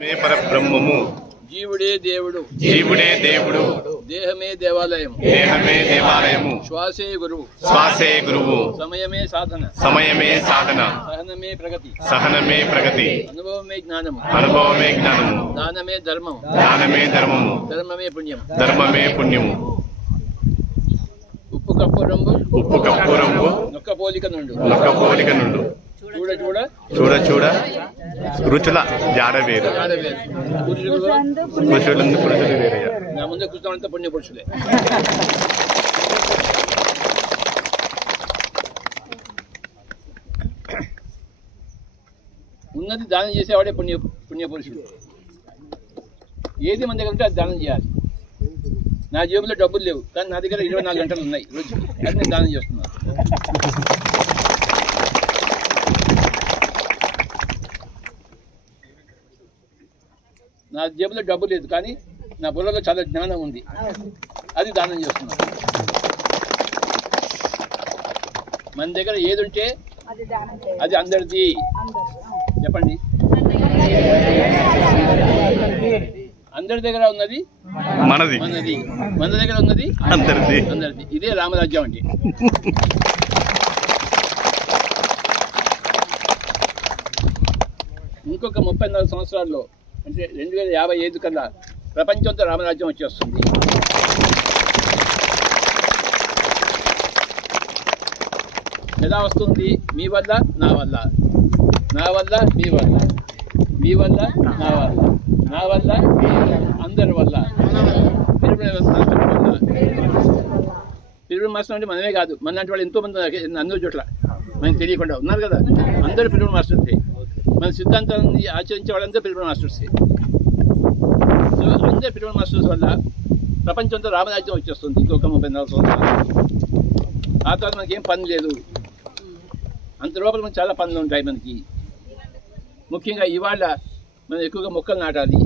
మే పరబ్రహ్మము జీవుడే దేవుడు జీవుడే దేవుడు దేహమే దేవాలయం దేహమే దేవాలయము శ్వాసే గురువు శ్వాసే గురువు సమయమే సాధన సమయమే సాధన సహనమే ప్రగతి సహనమే ప్రగతి అనుభవమే జ్ఞానము అనుభవమే జ్ఞానము దానమే ధర్మం దానమే ధర్మము ధర్మమే పుణ్యం ధర్మమే పుణ్యము ఉప్పు కప్పు రంగు ఉప్పు కప్పు రంగు నొక్క పోలిక నుండు నొక్క పోలిక నుండు చూడ చూడ చూడ చూడ రుచుల జాడ వేరు ఆడవేరు పురుషులు పురుషులందు పురుషులు వేరయ్య నా ముందే కూర్చోమంతా పుణ్య పురుషులే ఉన్నది దానం చేసేవాడే పుణ్య పురుషుడు ఏది మన దగ్గర ఉంటే అది దానం చేయాలి నా జేబులో డబ్బులు లేవు కానీ నా దగ్గర 24 గంటలు ఉన్నాయి రోజు అది నేను దానం చేస్తున్నాను నా జేబులో డబ్బు లేదు కానీ నా బుర్రలో చాలా జ్ఞానం ఉంది అది దానం చేస్తున్నాను మన దగ్గర ఏది ఉంటే అది అందరిది చెప్పండి అందరి దగ్గర ఉన్నది మనది మనది మన దగ్గర ఉన్నది అందరిది అందరిది ఇదే రామరాజ్యం అంటే ఇంకొక 34 సంవత్సరాల్లో అంటే 2055 కల్లా ప్రపంచంతో రామరాజ్యం వచ్చేస్తుంది ఎలా వస్తుంది మీ వల్ల నా వల్ల నా వల్ల మీ వల్ల మీ వల్ల నా వల్ల నా వల్ల అందరి వల్ల పిలుపుని మాస్టర్ అంటే మనమే కాదు మన లాంటి వాళ్ళు ఎంతోమంది అందరి చోట్ల మనకి తెలియకుండా ఉన్నారు కదా అందరూ పిలుపుని మాస్టర్సే మన సిద్ధాంతాన్ని ఆచరించే వాళ్ళంతా పిలుపుని మాస్టర్సే సో అందరి పిలుపుని మాస్టర్స్ వల్ల ప్రపంచంతో రామరాజ్యం వచ్చేస్తుంది ఇంకొక 34 సంవత్సరాలు ఆ తర్వాత మనకేం పని లేదు అంత లోపల మనకు చాలా పనులు ఉంటాయి మనకి ముఖ్యంగా ఇవాళ మనం ఎక్కువగా మొక్కలు నాటాలి